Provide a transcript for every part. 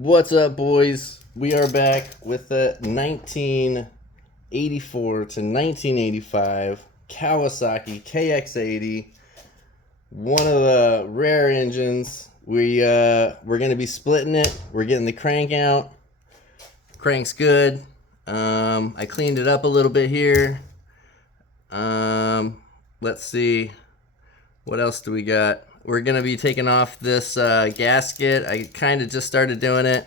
What's up, boys? We are back with the 1984 to 1985 Kawasaki KX80. One of the rare engines. We're going to be splitting it. We're getting the crank out. Crank's good. I cleaned it up a little bit here. Let's see. What else do we got? We're going to be taking off this gasket. I kind of just started doing it.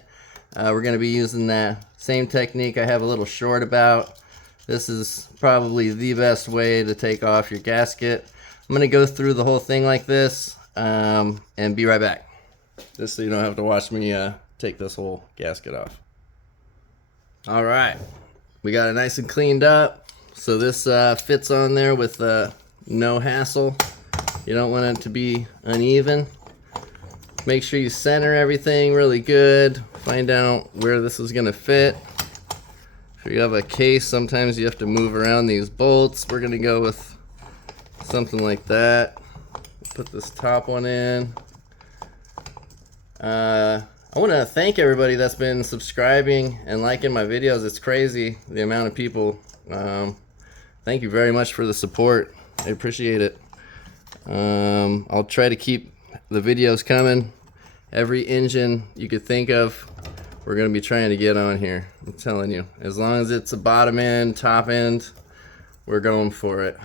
We're going to be using that same technique I have a little short about. This is probably the best way to take off your gasket. I'm going to go through the whole thing like this and be right back. Just so you don't have to watch me take this whole gasket off. All right. We got it nice and cleaned up. So this fits on there with no hassle. You don't want it to be uneven. Make sure you center everything really good. Find out where this is going to fit. If you have a case, sometimes you have to move around these bolts. We're going to go with something like that. Put this top one in. I want to thank everybody that's been subscribing and liking my videos. It's crazy the amount of people. Thank you very much for the support. I appreciate it. I'll try to keep the videos coming. Every engine you could think of, we're going to be trying to get on here. I'm telling you, as long as it's a bottom end, top end, we're going for it.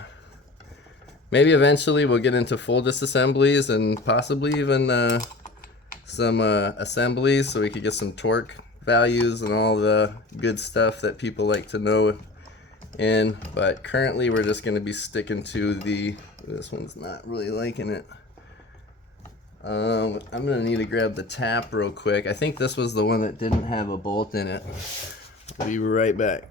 Maybe eventually we'll get into full disassemblies and possibly even some assemblies, so we could get some torque values and all the good stuff that people like to know in. But currently we're just going to be sticking to this one's not really liking it. I'm gonna need to grab the tap real quick. I think this was the one that didn't have a bolt in it. I'll be right back.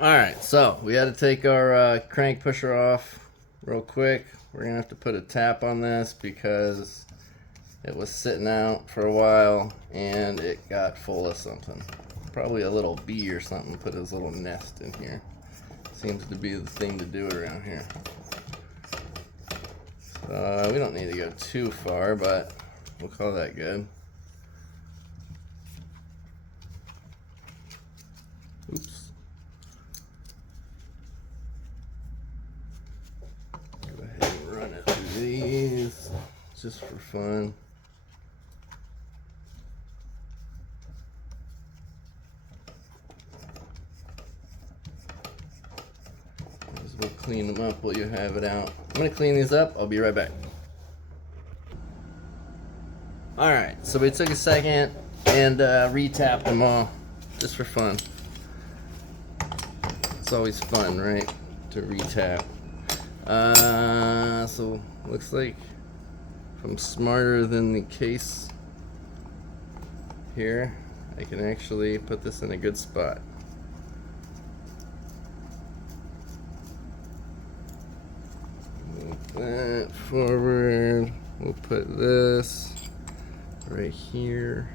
Alright, so we had to take our crank pusher off real quick. We're gonna have to put a tap on this because it was sitting out for a while and it got full of something. Probably a little bee or something put his little nest in here. Seems to be the thing to do around here. We don't need to go too far, but we'll call that good. Oops. Go ahead and run it through these just for fun. We'll clean them up while you have it out. I'm going to clean these up. I'll be right back. Alright, so we took a second and re-tapped them all just for fun. It's always fun, right? To re-tap. So looks like if I'm smarter than the case here, I can actually put this in a good spot. That forward, we'll put this right here.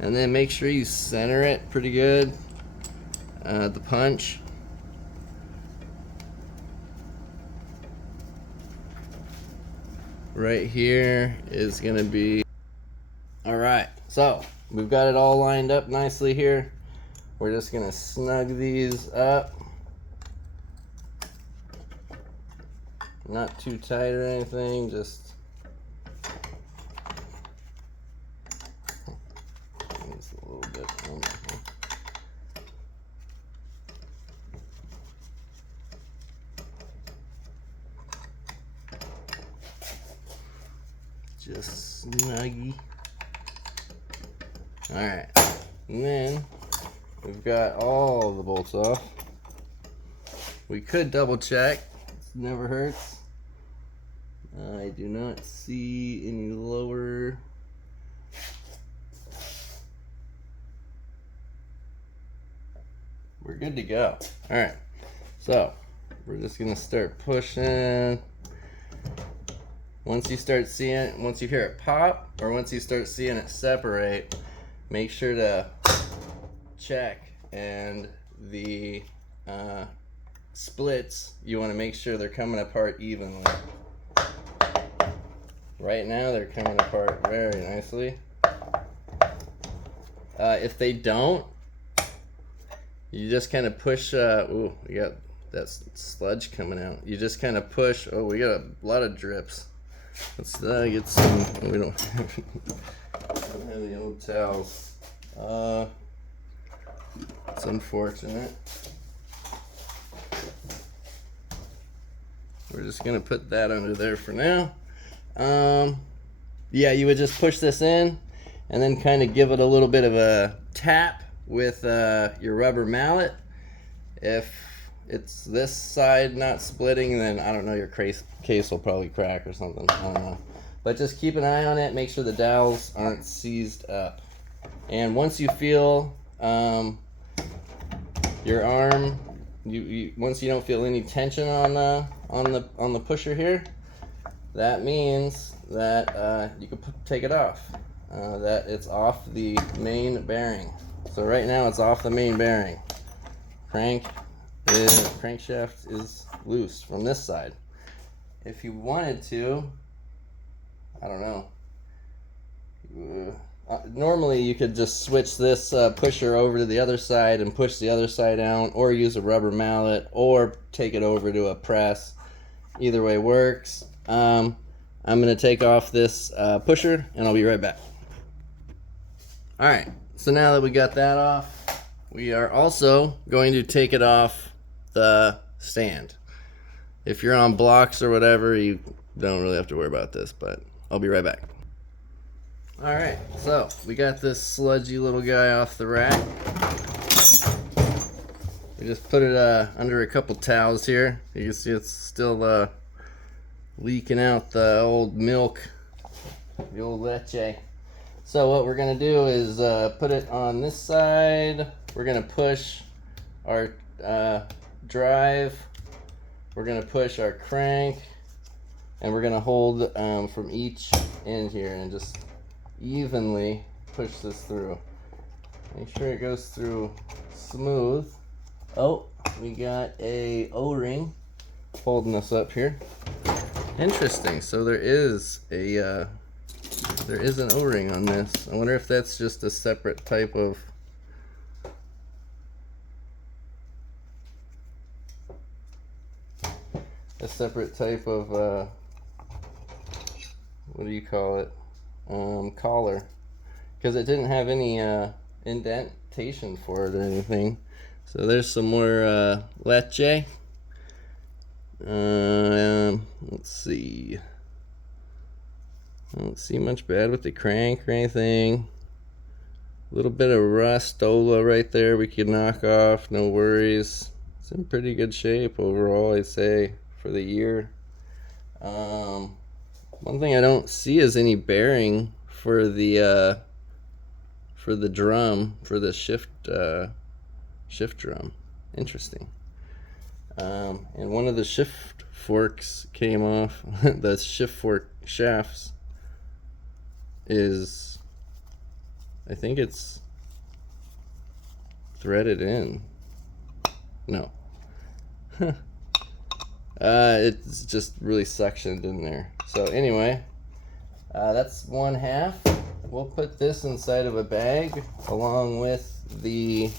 And then make sure you center it pretty good. The punch. Right here is gonna be, all right, so we've got it all lined up nicely here. We're just gonna snug these up. Not too tight or anything, just a little bit. Just snuggy. Alright, and then we've got all the bolts off. We could double check, it never hurts. I do not see any lower. We're good to go. Alright, so we're just gonna start pushing. Once you start seeing, once you hear it pop, or once you start seeing it separate, make sure to check and the splits, you want to make sure they're coming apart evenly. Right now they're coming apart very nicely. If they don't, you just kind of push, ooh, we got that sludge coming out. You just kind of push, oh, we got a lot of drips. Let's get some, we don't have the old towels. It's unfortunate. We're just gonna put that under there for now. Yeah, you would just push this in and then kind of give it a little bit of a tap with your rubber mallet. If it's this side not splitting, then I don't know, your case will probably crack or something. I don't know. But just keep an eye on it, make sure the dowels aren't seized up. And once you feel your arm, once you don't feel any tension on the pusher here, that means that you can take it off. That it's off the main bearing. So right now it's off the main bearing. Crankshaft is loose from this side. If you wanted to, I don't know. Normally you could just switch this pusher over to the other side and push the other side out, or use a rubber mallet, or take it over to a press. Either way works. I'm going to take off this pusher and I'll be right back. Alright, so now that we got that off, we are also going to take it off the stand. If you're on blocks or whatever, you don't really have to worry about this, but I'll be right back. Alright, so we got this sludgy little guy off the rack. We just put it under a couple towels here. You can see it's still leaking out the old milk, the old leche. So what we're going to do is put it on this side. We're going to push our drive. We're going to push our crank. And we're going to hold from each end here and just evenly push this through. Make sure it goes through smooth. Oh, we got a O-ring holding us up here. Interesting. So there is an O-ring on this. I wonder if that's just a separate type of what do you call it? Collar, because it didn't have any indentation for it or anything. So there's some more leche. Let's see. I don't see much bad with the crank or anything. A little bit of rustola right there we could knock off, no worries. It's in pretty good shape overall, I'd say, for the year. One thing I don't see is any bearing for the drum, for the shift drum. Interesting. And one of the shift forks came off. The shift fork shafts is, I think it's threaded in. No. It's just really suctioned in there. So anyway, that's one half. We'll put this inside of a bag along with the,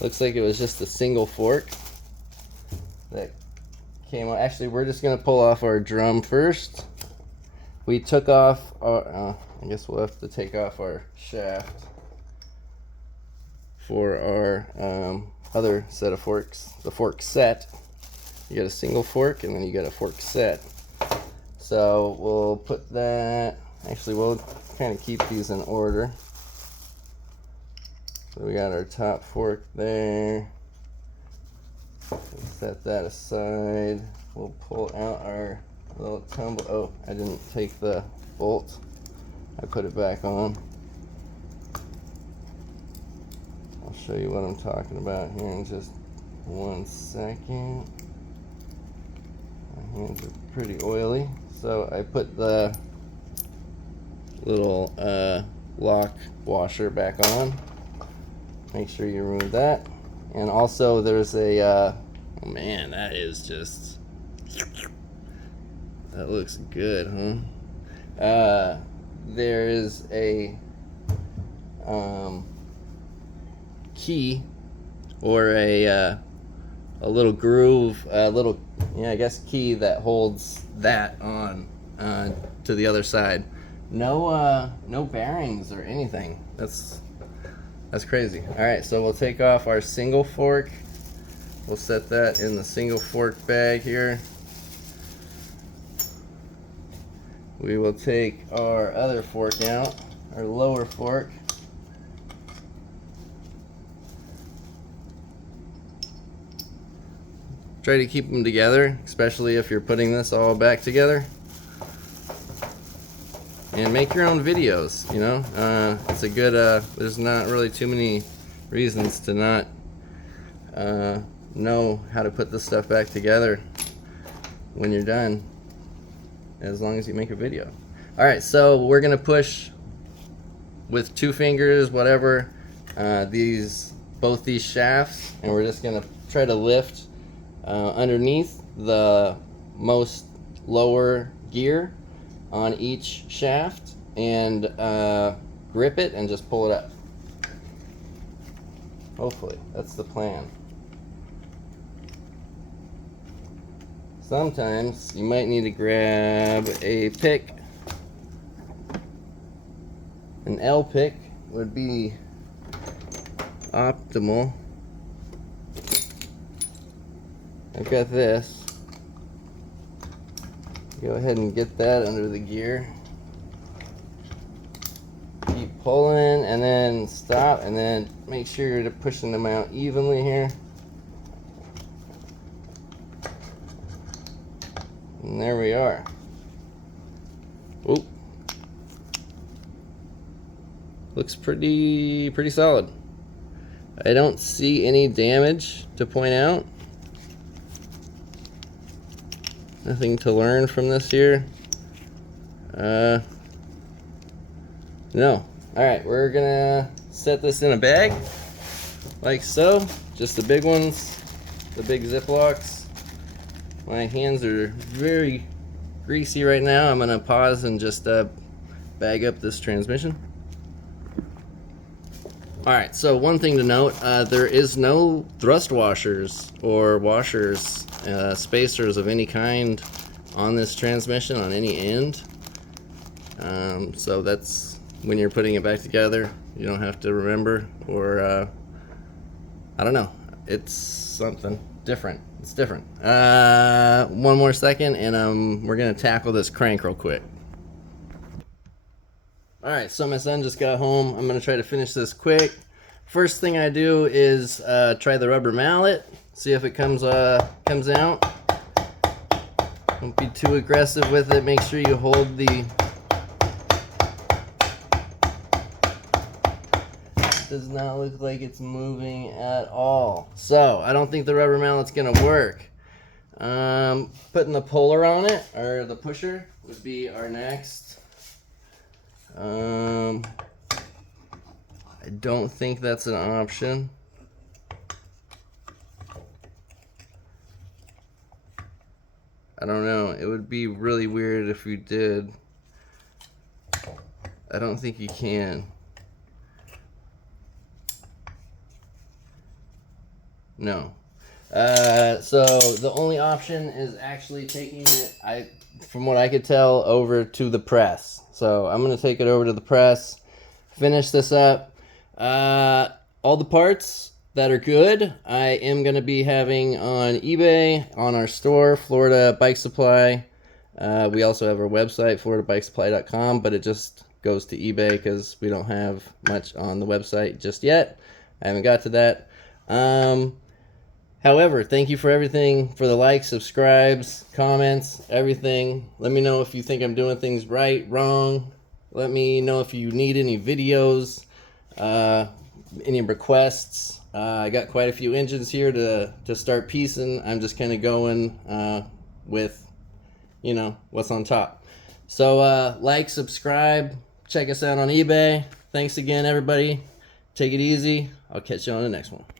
looks like it was just a single fork that came out. Actually, we're just gonna pull off our drum first. We took off our, I guess we'll have to take off our shaft for our other set of forks, the fork set. You got a single fork and then you got a fork set. So we'll put that, actually we'll kind of keep these in order. So we got our top fork there. Set that aside. We'll pull out our little tumble. Oh, I didn't take the bolt. I put it back on. I'll show you what I'm talking about here in just 1 second. My hands are pretty oily. So I put the little lock washer back on. Make sure you remove that. And also there's a Oh man, that is just, that looks good, huh? There is a key or a little groove, I guess key that holds that on to the other side. No bearings or anything. That's crazy. All right, so we'll take off our single fork. We'll set that in the single fork bag here. We will take our other fork out, our lower fork. Try to keep them together, especially if you're putting this all back together. And make your own videos, you know. It's a good, there's not really too many reasons to not know how to put this stuff back together when you're done, as long as you make a video. All right, so we're gonna push with 2 fingers, whatever, both these shafts, and we're just gonna try to lift underneath the most lower gear on each shaft and grip it and just pull it up. Hopefully, that's the plan. Sometimes you might need to grab a pick. An L pick would be optimal. I've got this. Go ahead and get that under the gear. Keep pulling and then stop, and then make sure you're pushing them out evenly here. And there we are. Oop. Looks pretty solid. I don't see any damage to point out. Nothing to learn from this here. No. Alright, we're gonna set this in a bag like so. Just the big ones, the big Ziplocs. My hands are very greasy right now. I'm gonna pause and just bag up this transmission. Alright, so one thing to note, there is no thrust washers or washers, spacers of any kind on this transmission on any end. So that's when you're putting it back together, you don't have to remember, or I don't know, it's something different. It's different. One more second and we're gonna tackle this crank real quick. Alright, so my son just got home. I'm gonna try to finish this quick. First thing I do is try the rubber mallet, see if it comes out. Don't be too aggressive with it. Make sure you hold the... It does not look like it's moving at all. So I don't think the rubber mallet's gonna work. Putting the puller on it, or the pusher, would be our next. I don't think that's an option. I don't know. It would be really weird if you did. I don't think you can. No. So the only option is actually taking it, from what I could tell, over to the press. So I'm going to take it over to the press, finish this up. All the parts that are good, I am going to be having on eBay, on our store, Florida Bike Supply. We also have our website, floridabikesupply.com, but it just goes to eBay because we don't have much on the website just yet. I haven't got to that. However, thank you for everything, for the likes, subscribes, comments, everything. Let me know if you think I'm doing things right, wrong. Let me know if you need any videos, any requests. I got quite a few engines here to start piecing. I'm just kind of going with, you know, what's on top. So like, subscribe, check us out on eBay. Thanks again, everybody. Take it easy. I'll catch you on the next one.